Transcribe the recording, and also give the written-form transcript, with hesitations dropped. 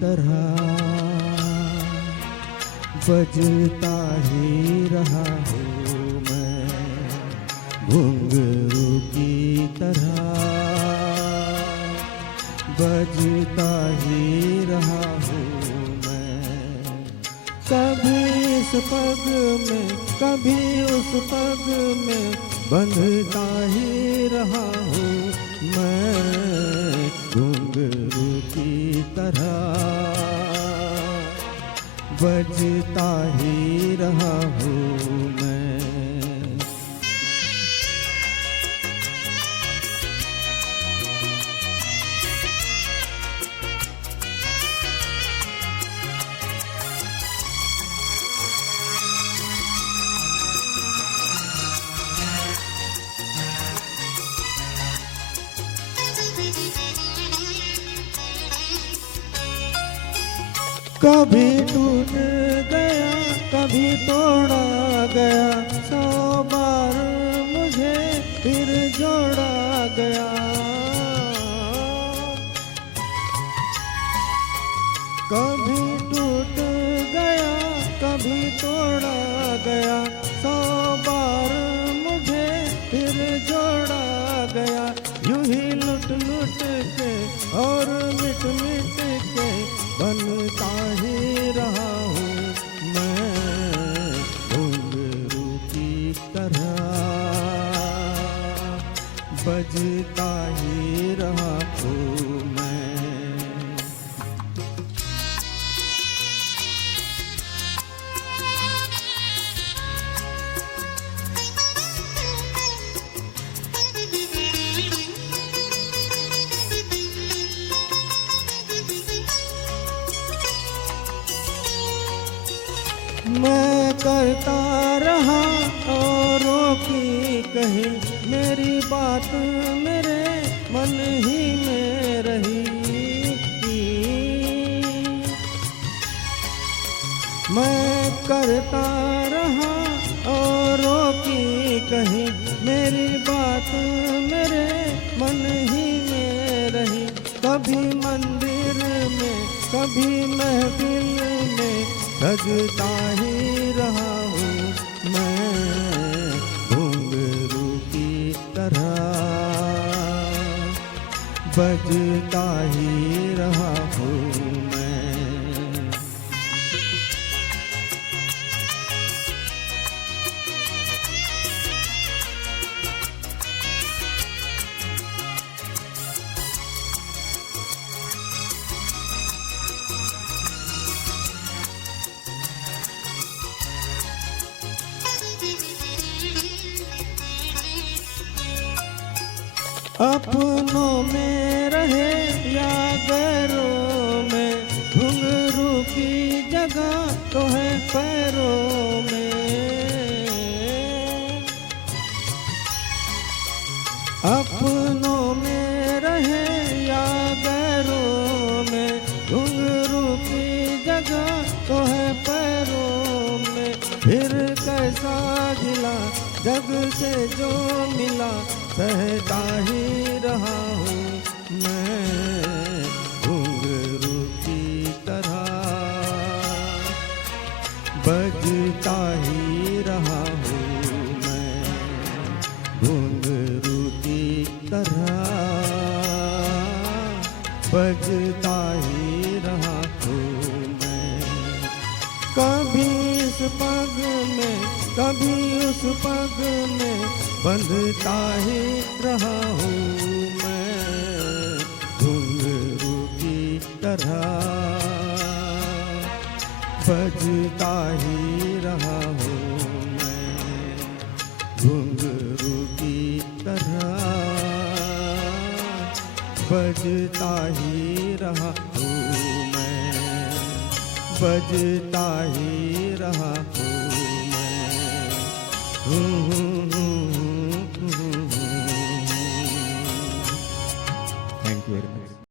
तरह बजता ही रहा हूँ मैं, घुंघरू की तरह बजता ही रहा हूँ मैं। कभी इस पग में कभी उस पग में बंधता ही रहा हूँ मैं, घुंघरू की तरह बजता ही रहा हूँ मैं। कभी टूट गया कभी तोड़ा गया, 100 बार मुझे फिर जोड़ा गया। कभी टूट गया कभी तोड़ा गया, 100 बार मुझे फिर जोड़ा गया। यूं ही लुट लुट के और मिट मिट के बनता ही रहा हूँ मैं, घुंघरू की तरह बजता ही रहा हूँ मैं। मैं करता रहा औरों की कही, मेरी बात मेरे मन ही में रही। मैं करता रहा औरों की कही, मेरी बात मेरे मन ही में रही। कभी मंदिर में कभी महफिल में सजता ही रहा हूँ मैं, घुंघरू की तरह बजता ही रहा हूँ मैं। अपनों में रहे या गैरों में, घुंघरू की जगह तो है पैरों में। अपनों में रहे या गैरों में, घुंघरू की जगह तो है पैरों में। फिर कैसा गिला जग से जो मिला, सहता ही रहा हूँ मैं, घुंघरू की तरह बजता ही रहा हूँ मैं, घुंघरू की तरह बजता ही रहा हूँ मैं। कभी इस पग में कभी उस पग में बंधता ही रहा हूँ मैं, घुंघरू की तरह बजता ही रहा हूँ मैं, घुंघरू की तरह बजता ही रहा हूँ मैं, बजता ही रहा हूँ मैं।